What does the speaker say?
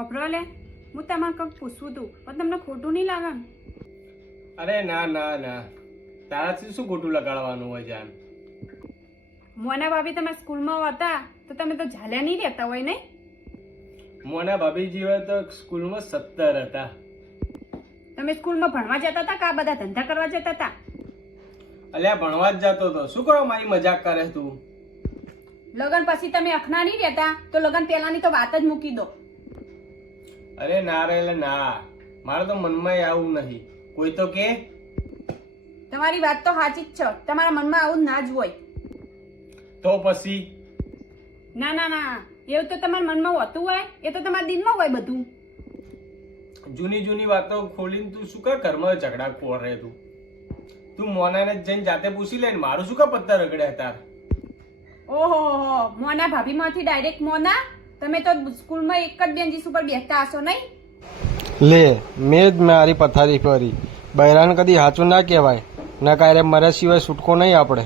ઓપરો લે હું તમારે કંઈક પૂછવું તું પણ તમને ખોટું નહીં લાગે ને? અરે ના ના ના, તારાથી શું ખોટું લગાડવાનું હોય જાન? મોના ભાભી તમે સ્કૂલમાં હતા તો તમે તો ઝાલ્યા નહીં રહેતા હોય નહીં? મોના ભાભીજી હોય તો સ્કૂલમાં 17 હતા. તમે સ્કૂલમાં ભણવા જતા હતા કે આ બધા ધંધા કરવા જતા હતા? અલ્યા ભણવા જ જતો હતો. શું કરો મારી મજાક કરે તું? લગન પછી તમે અખના નહીં રહેતા તો લગન પહેલાની તો વાત જ મૂકી દો. અરે ના રે ના, મારે તો મનમાં આવું નહીં. કોઈ તો કે તમારી વાત તો સાચી જ છે, તમારા મનમાં આવું ના જ હોય. તો પછી ના ના ના, એવું તો તમારા મનમાં હોતું હોય, એ તો તમારા દિલમાં હોય બધું. જૂની જૂની વાતો ખોલીને તું શું કા ઘરમાં ઝઘડા ખોર રહે તું? તું મોનાને જઈને જાતે પૂછી લે ને, મારું શું કા પત્તા રગડ્યા તાર? ઓહો મોના ભાભીમાંથી ડાયરેક્ટ મોના? તમે તો સ્કૂલમાં એક જ બેન્ચીસ ઉપર બેસતા હશો નહીં? લે મેં જ મારી પથારી ફરી. બૈરાને કદી સાચું ના કહેવાય. ના કાંઈ મરે સિવાય છૂટકો નહીં આપણે.